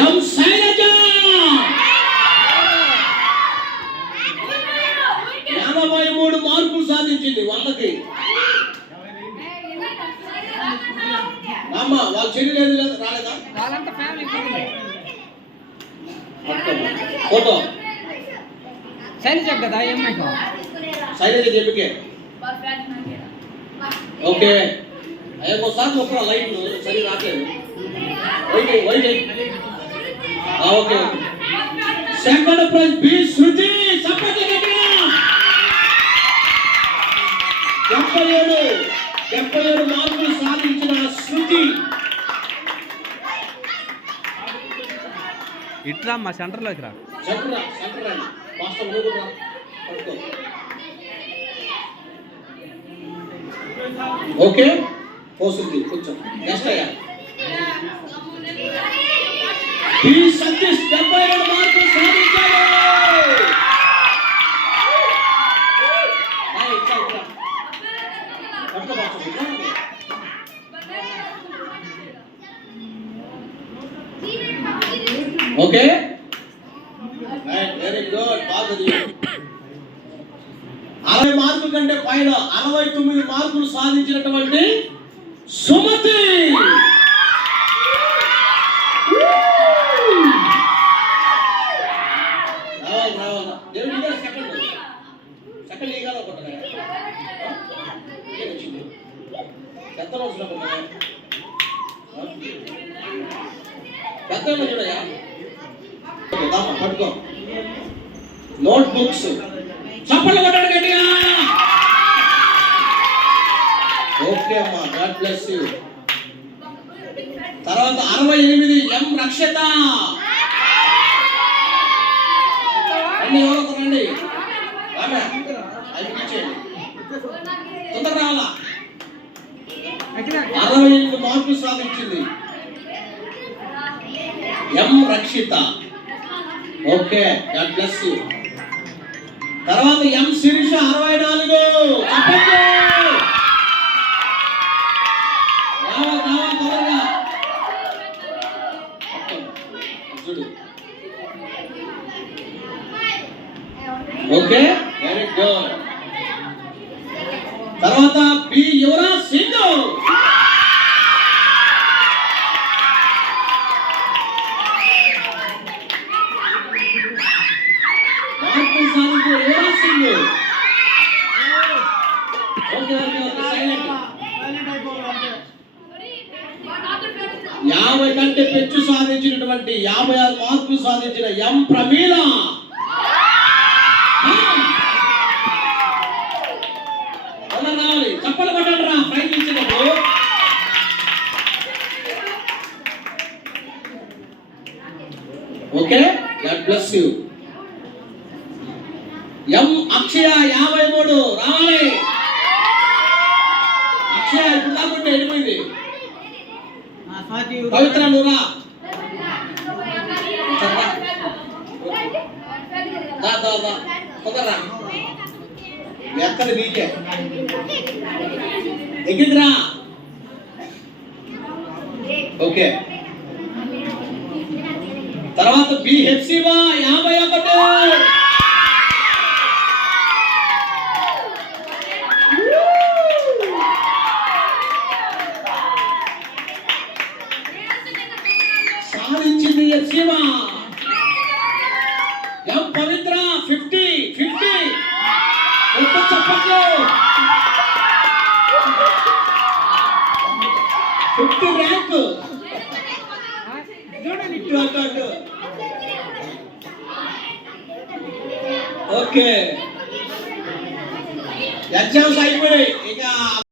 ఎం శైలజ ఎనభై మూడు మార్కులు సాధించింది వందకి. అమ్మ వాళ్ళ చెల్లి లేదు లేదా రాలేదా? ఫోటో. శైలజ కదా అమ్మాయికి శైలజ చెప్పికే. ఓకే. అయ్యా ఒకసారి ఒక లైట్ సరి రావట్లేదు. White white okay. Okay second prize B Shruti support డెబ్బై ఏడు డెబ్బై ఏడు మార్కులు సాధించిన శృతి. ఇట్రా మా సెంటర్లోకి రా. సెంటర్ సెంటర్ రండి. మాస్టర్. పట్టుకో. ఓకే? పోసుంది కొంచెం నెక్స్ట్ అయ్యా. సతీష్ డెబ్బై మార్కులు సాధించాడు. ఓకే? Very good. బాగా అరవై మార్కుల కంటే పైన అరవై తొమ్మిది మార్కులు సాధించినటువంటి సుమతి రావాలి రావాలి దేవుడి దగ్గర సెకండ్ సెకండ్ ఈ కాదు ఒకటి వచ్చింది పెద్ద రోజులు ఒకటి చూడయా పట్టుకో. నోట్ బుక్స్ చప్పట్లు కొట్టాడు గట్టిగా. ఓకే అమ్మా గాడ్ బ్లెస్ యూ తర్వాత అరవై ఎనిమిది ఎం రక్షత. రండి అరవై ఎనిమిది మార్కులు సాధించింది. M Rakshita? Okay god bless you. తర్వాత ఎం శిరీష? అరవై నాలుగు. Okay very good. తర్వాత బి యువరాజ్ సింగ్ మార్పులు సాధించిన Yuvraj Singh okay okay okay silent యాభై కంటే పెంచు సాధించినటువంటి యాభై ఆరు మార్కులు సాధించిన ఎం ప్రమీల. రావాలి. చప్పలు కొట్టండి రా ప్రయత్నించినప్పుడు okay god bless you. M Akshaya యాభై మూడు రావాలి. ఇప్పుడు దాకుంటే వెళ్ళిపోయింది. పవిత్ర దా దా తొందరరా. ఎక్కడ నీకే? ఎక్కిందిరా ఓకే. తర్వాత బి హెప్సివా యాభై ఒకటి. సాధించింది హెప్సివా ఎం పవిత్ర? Fifty fifty. ఒక్క చప్పట్లు. Fifty rank. ఇటు అటు అటు. ఓకే. ఎగ్జామ్స్ అయిపోయాయి. ఇక